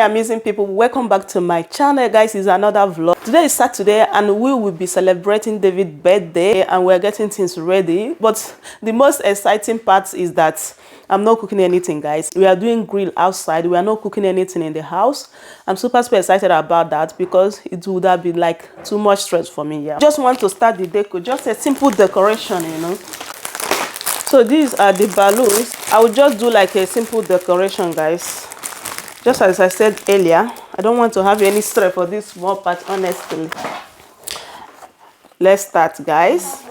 morning, amazing people. Welcome back to my channel, guys. It's another vlog. Today is Saturday and we will be celebrating David's birthday and we're getting things ready. But the most exciting part is that I'm not cooking anything, guys. We are doing grill outside. We are not cooking anything in the house. I'm super excited about that because it would have been like too much stress for me. Yeah, just want to start the deco, just a simple decoration, you know. So these are the balloons. I will just do like a simple decoration, guys. Just as I said earlier, I don't want to have any stress for this small part, honestly. Let's start, guys. There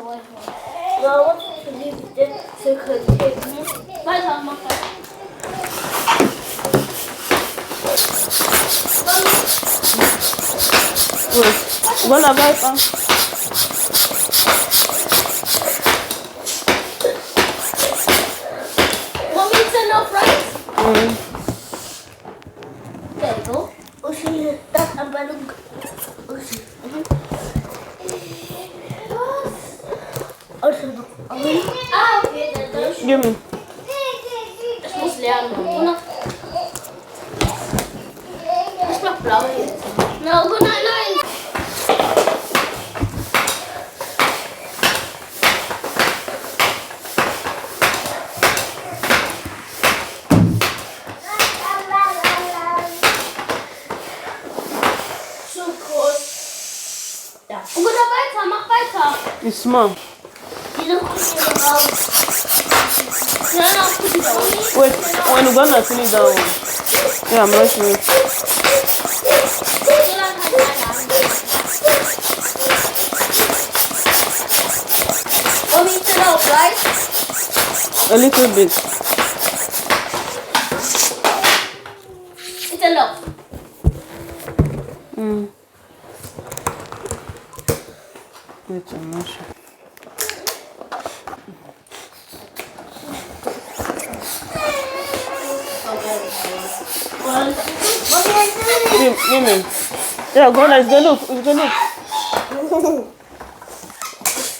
you go. That's a balloon. Give me. Ich muss lernen. Ich mach blau jetzt. No, nein. Mach weiter. It's small. Wait, when you're gonna finish that one? Yeah, I'm rushing it. A little bit. It's enough. Wait, I'm not sure. Give me. Yeah, go on, it's gonna look. It's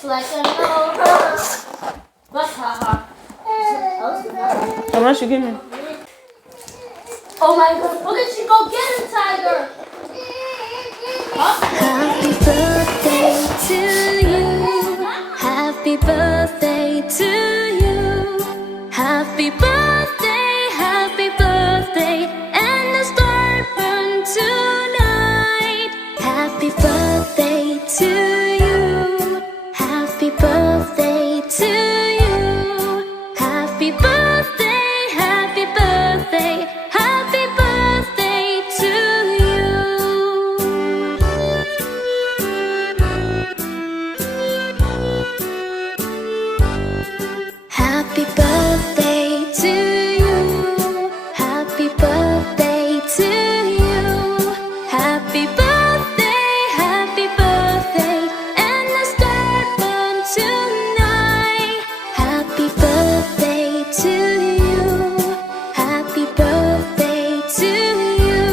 like a no. How much you give me? Oh my god, look at you go get him, Tiger. Huh? Happy birthday to you. Happy birthday to you. Happy birthday, happy birthday. And the star burn tonight. Happy birthday to you. Happy birthday to you. Happy birthday, happy birthday. Happy birthday to you. Happy birthday to you. Happy birthday to you. Happy birthday, happy birthday. And the star burn tonight. Happy birthday to you. Happy birthday to you.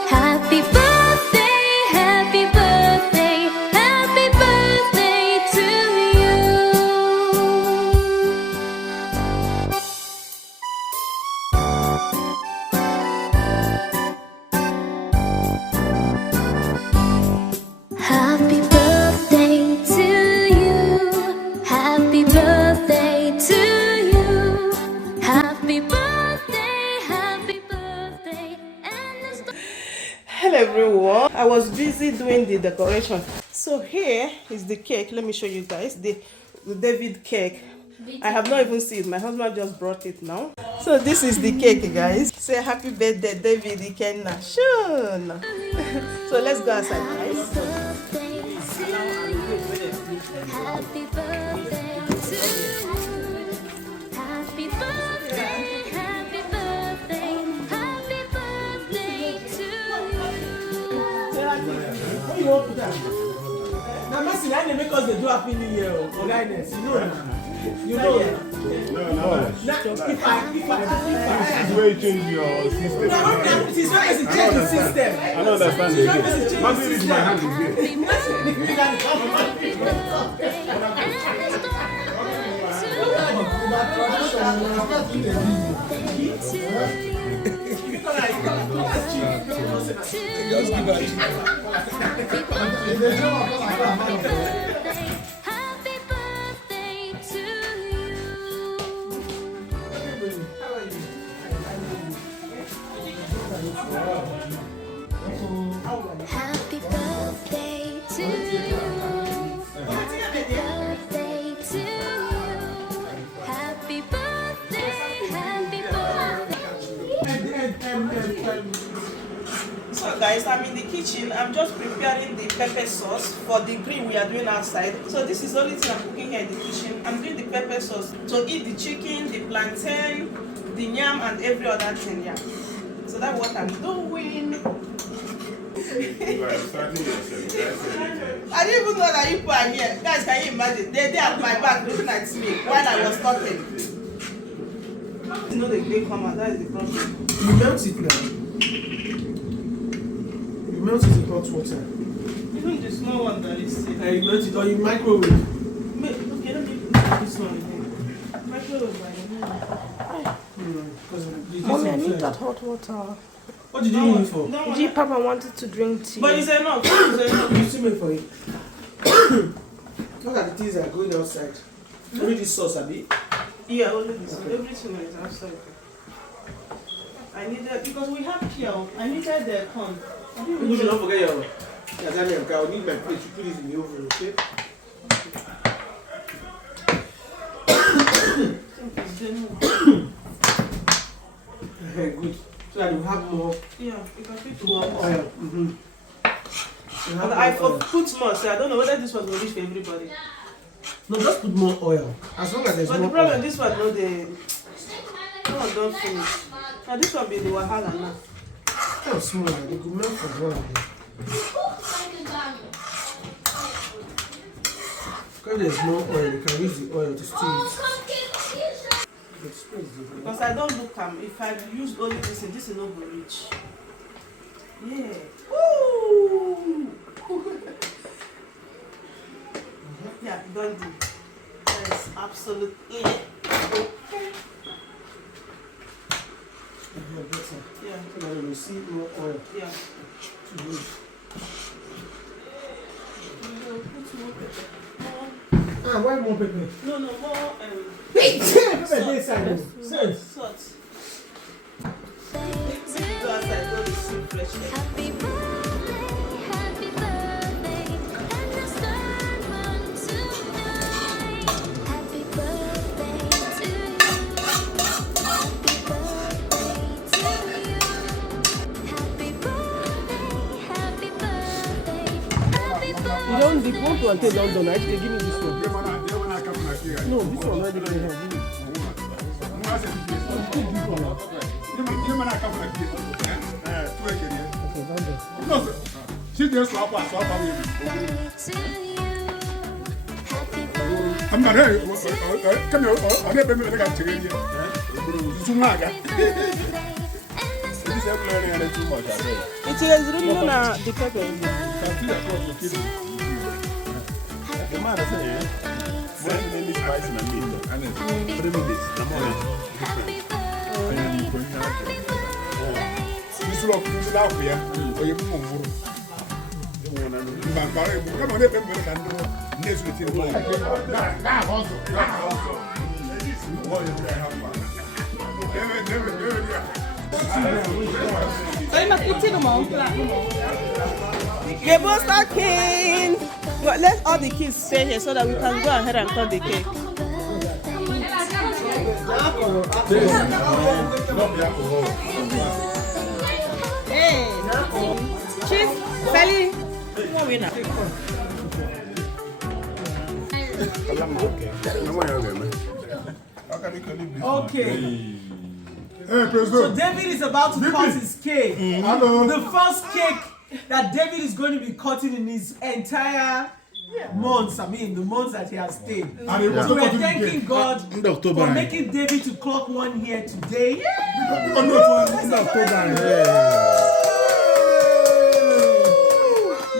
Happy birthday, happy birthday. Happy birthday to you. Happy birthday to you. Happy birthday to you. Happy birthday, happy birthday. And the Hello everyone. I was busy doing the decoration. So here is the cake. Let me show you guys the David cake. I have not even seen it. My husband just brought it now. So this is the cake, guys. Say happy birthday, David Ikenna. Sure. So let's go outside, guys. happy birthday to you. Happy birthday, happy birthday, happy birthday to you. Now, Mercy, I didn't make us do happy new year or guidance. You know that. You know that. No. If I. This is where you change your system. No, this is where you change the system. I don't understand it. Mercy, this is my hand again. To you. Just give her cheek. Happy birthday to you. Happy birthday to you. Happy birthday to you. Happy birthday, happy birthday. So guys, I'm in the kitchen. I'm just preparing the pepper sauce for the grill we are doing outside. So this is the only thing I'm cooking here in the kitchen. I'm doing the pepper sauce to eat the chicken, the plantain, the yam, and every other thing. Yeah. So that's what I'm doing. You are starting yourself. I didn't even know that you are here. Guys, can you imagine? They at my back looking at me while I was talking. You know they come out. That is the problem. You melt it now. You melt it in hot water. Even the small one that is safe. And you melt it or you microwave. Okay, let me put this one in. Microwave by Mommy, I need that hot water. What did you use it for? No, G Papa wanted to drink tea. but it's enough. It's enough. You see me for it. Look at the things that are going outside. Only this sauce, Abi. Yeah, only this one. Everything is outside. I needed, because we have peel, I needed the corn. You should not forget your lasagna. Okay, I'll need my plate. You put it in the oven, okay? Good. So that you have more, Yeah, you can fit more more. oil. But I put more, so I don't know whether this one will reach for everybody. No, just put more oil. As long as there's But more the problem, oil. this one, no, the one don't finish. Now this one be the wahala now. Oh, small. They could melt for one. Because there's no oil, you can use the oil to steam it. Because I don't look if I use only this is not going reach. Yeah. Woo! Yeah, don't do. That is absolutely okay. Yeah. So that you will see more oil. Yeah. to use. Ah, why more pepper? No, more. Pepper dey inside. Salt. Salt. Go outside, go to see fresh air. Happy birthday, and the sun will tonight. Happy birthday to you. Happy birthday to you. Happy birthday, happy birthday, happy birthday. You don't dip one plantain down done. Actually, give me this one. No, this one already can have. Give me. She just swap us, swap To you. Happy I'm not here. Come here. I'm here. I'm here. I'm here. Sumaga. This is learning and too much. It is really not the pepper. The man is saying, "What is the spice in the meat?" And it's pretty bit. The morning. This is what you love here. Or you move. Come on, let me do next week. The Buster King. Well, let all the kids stay here so that we can go ahead and cut the cake. Hey, Chief, Sally, what winner? Okay. Hey, So President. David is about to cut his cake. Hello. The first cake that David is going to be cutting in his entire months. I mean, the months that he has stayed. And it was So not we're cutting the thanking cake. God In October. for making David to clock one here today. Oh, no, it was in October.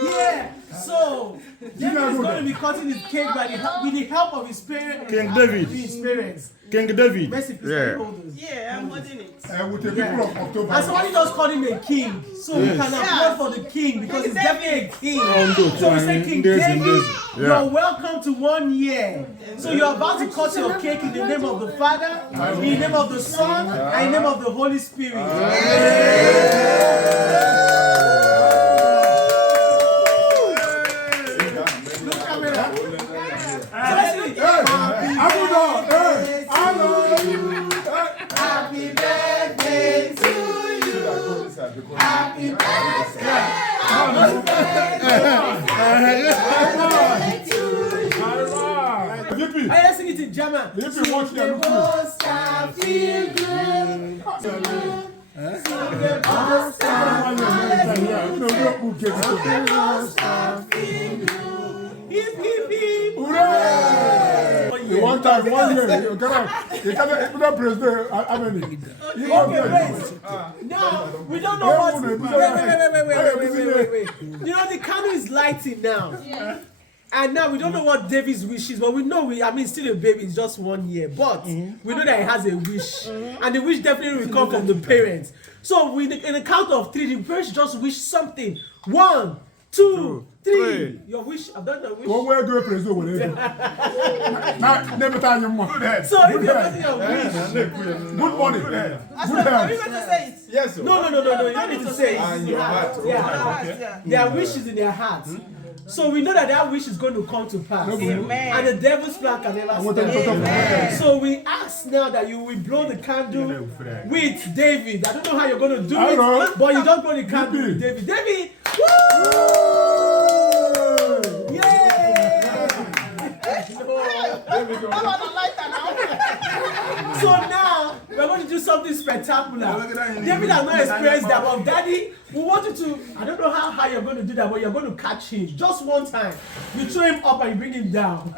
Yeah. So David is going to be cutting his cake with the help of his parents. King David. His parents. King David. Mercy, please, Yeah. can you hold this? Yeah, I'm holding it. With the people of October. And somebody just called him a king, so we can applaud for the king because he's definitely a king. So we say, King David, you're welcome to 1 year. So you're about to cut your cake in the name of the Father, in the name of the Son, and in the name of the Holy Spirit. Happy birthday to you. Happy birthday. Happy birthday to you. I sing it in German. If you watch them, Feel good. Hip, hip, hip. One time, 1 year, you cannot president. How many? Okay, wait. Now, we don't know what. Wait. You know, the candle is lighting now. And now we don't know what David's wish is, but we know still a baby, it's just 1 year. But we know that he has a wish. And the wish definitely will come from the parents. So in the count of 3, the parents just wish something. 1, 2, 3. Your wish, I've done your wish. One way go president with it. Never time you more. So if you're getting your wish. Good morning. Good Are you health. going to say it? Yes, sir. No. You don't need to say it. in your heart. Yeah. Their wish is in their heart. So we know that wish is going to come to pass. Amen. And the devil's plan can never stand. So we ask now that you will blow the candle with David. I don't know how you're going to do it, but you don't blow the candle with David. David! Woo! Yay! So now we're going to do something spectacular. David has not experienced that, but Daddy, we want you to. I don't know how high you're going to do that, but you're going to catch him just one time. You throw him up and you bring him down.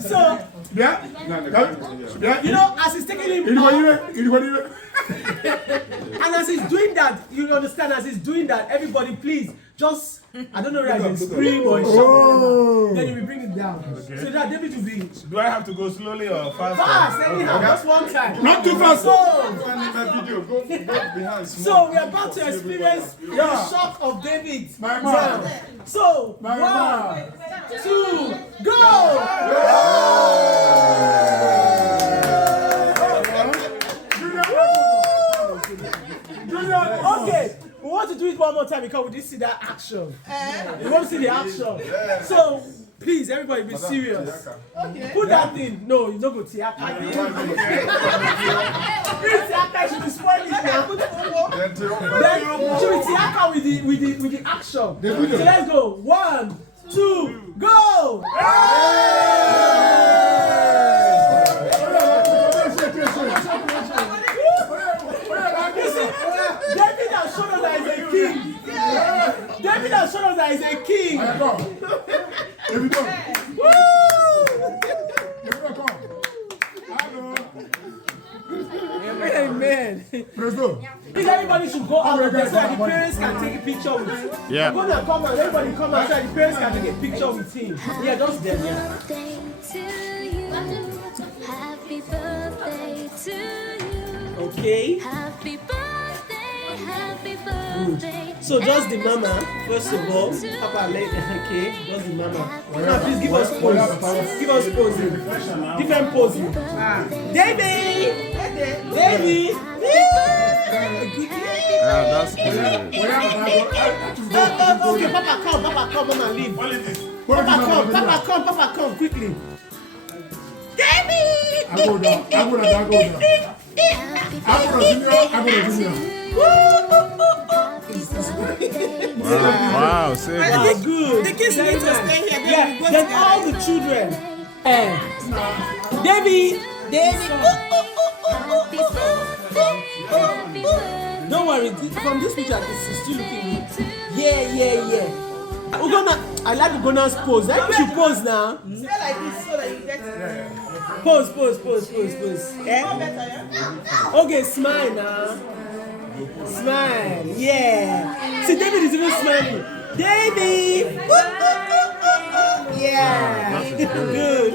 So Yeah. you know, as he's taking him up, and as he's doing that, you understand, as he's doing that, everybody please just, I don't know whether it's a scream or a shout, then you will bring it down. So that David will be Do I have to go slowly or fast? fast, anyhow, just one time. Not too fast. So Go behind. So we are about to experience the shock of David. My now. man. So, My 1, 2, go! Okay, we want to do it one more time because we didn't see that action. We want to see the action. So, please, everybody be serious. Put that thing. No, you don't go Tiaka. Please, Tiaka should be spoiling now. Then should be Tiaka with the action. So let's go. 1, 2, go! David has shown us that he's a king. David has shown us that he's a king. Amen. Please, everybody should go out of there so that the parents can take a picture with him. Yeah. I'm gonna come out. Everybody come out so that the parents can take a picture with him. Yeah, just there. Yeah. Birthday to you. Happy birthday to you. Okay. Happy birthday, happy birthday. So just the mama, first of all. Papa, okay, just the mama. Now please give us pose. Give us posing. Different posing. David! David! That's good. Okay, Papa come, mama leave. Papa come, quickly. David! I go down. Wow, say That's good. The kids need to stay here. Yeah, then all the children. David! Don't worry, from this picture, it's still looking good. Yeah. I like Ugona's pose. Let me pose now. Stay like this so that you get Pose. Eh? Okay, smile now. Smile. Yeah. See, David is even smiling. David! Yeah. Good.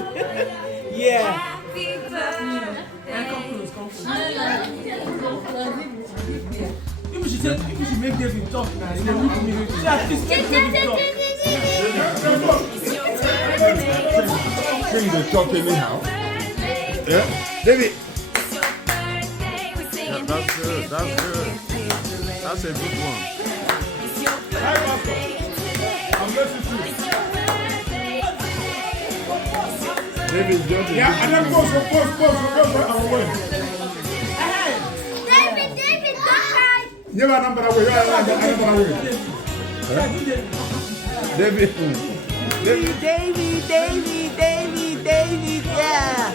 Yeah. Come close, come close. People should make David talk now. They look at me. So at least make David talk. Bring the talk anyhow. Yeah, David. Yeah, that's good. That's good. That's a good one. Hi, Pastor. I'm listening to you. David, yeah, and then post. I'm going. David, don't cry. You are number away. David. Yeah.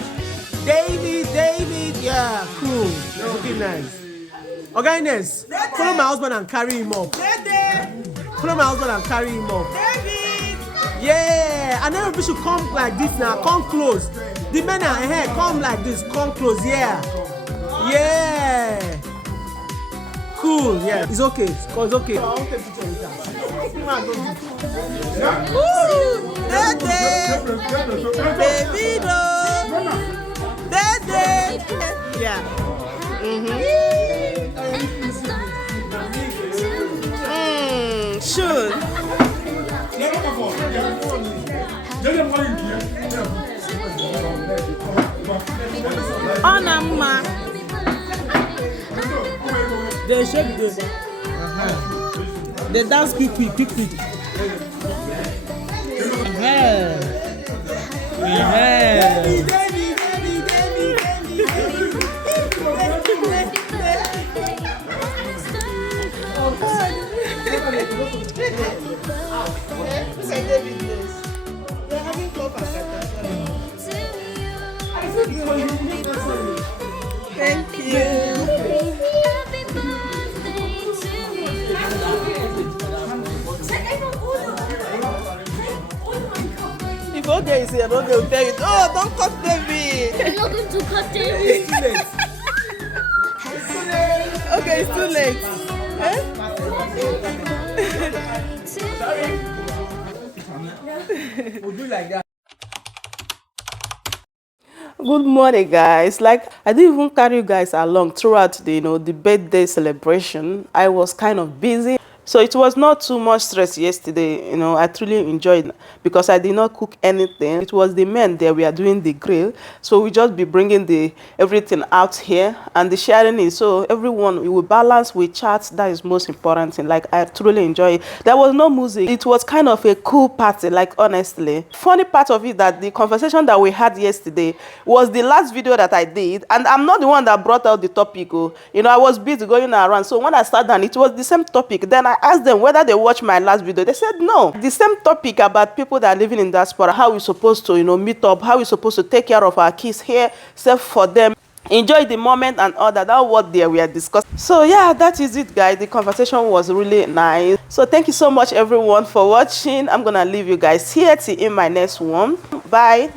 David, yeah. Cool. Looking nice. Okay, Ines, follow my husband and carry him up. Follow my husband and carry him up. Yeah, and everybody should come like this now. Come close. The men are ahead. Come like this. Come close. Yeah. Yeah. Cool. Yeah. It's okay. It's okay. I won't take a picture with that. Woo! Baby, yeah. Sure. Anama. They shake good. They dance quick. Thank you. Happy birthday to you. If OJ is here, OJ will tell you, oh, don't cut David. You're not going to cut David. Okay, it's too late. We'll do like that. Good morning, guys. Like, I didn't even carry you guys along throughout the the birthday celebration. I was kind of busy, so it was not too much stress yesterday. I truly enjoyed because I did not cook anything. It was the men there. We are doing the grill, so we just be bringing everything out here and the sharing it. So everyone, we will balance with chats. That is most important thing. Like, I truly enjoy it. There was no music. It was kind of a cool party. Like, honestly, funny part of it that the conversation that we had yesterday was the last video that I did, and I'm not the one that brought out the topic. I was busy going around. So when I sat down, it was the same topic. Then I asked them whether they watched my last video. They said no. The same topic about people that are living in diaspora, how we're supposed to meet up, how we're supposed to take care of our kids here, save for them, enjoy the moment and all that. That's what we are discussing. So yeah, that is it, guys. The conversation was really nice. So thank you so much, everyone, for watching. I'm gonna leave you guys here till in my next one. Bye.